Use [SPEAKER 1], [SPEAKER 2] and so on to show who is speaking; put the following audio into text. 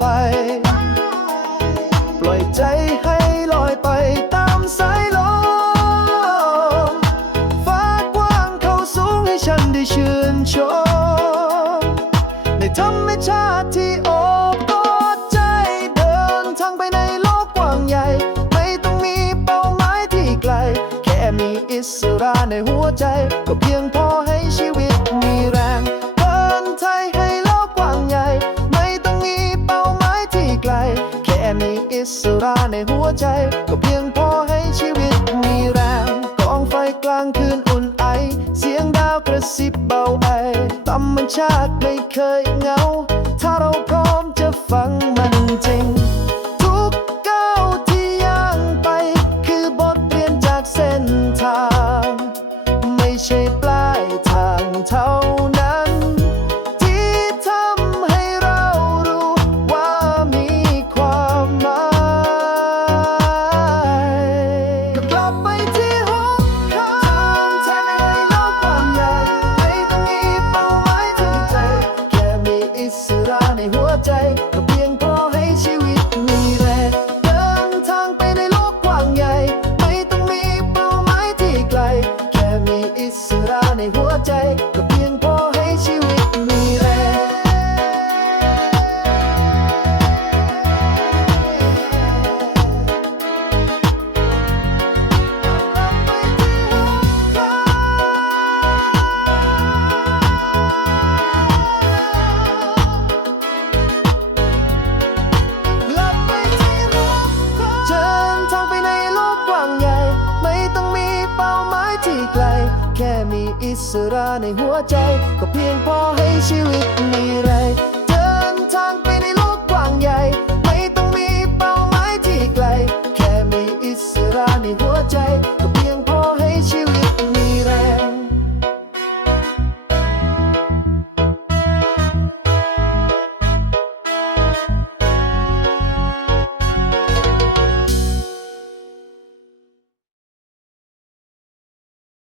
[SPEAKER 1] ไป ปล่อยใจให้ลอยไปตามสายลมฟ้ากว้างเขาสูงให้ฉันได้ชื่นชมในธรรมชาติที่โอบกอดใจเดินทางไปในโลกกว้างใหญ่ ไม่ต้องมีเป้าหมายที่ไกล แค่มีอิสระในหัวใจ ก็เพียงพอให้ชีวิต อิสระในหัวใจ ก็เพียงพอให้ชีวิตมีแรงกองไฟกลางคืนอุ่นไอ เสียงดาวกระซิบเบาไอธรรมชาติไม่เคยเหงา ถ้าเราพร้อมจะฟังมันจริง สราในหัวใจ แค่มีอิสระในหัวใจ ก็เพียงพอให้ชีวิตมีไรเดินทางไปในโลกกว้างใหญ่ ไม่ต้องมีเป้าหมายที่ไกล แค่มีอิสระในหัวใจ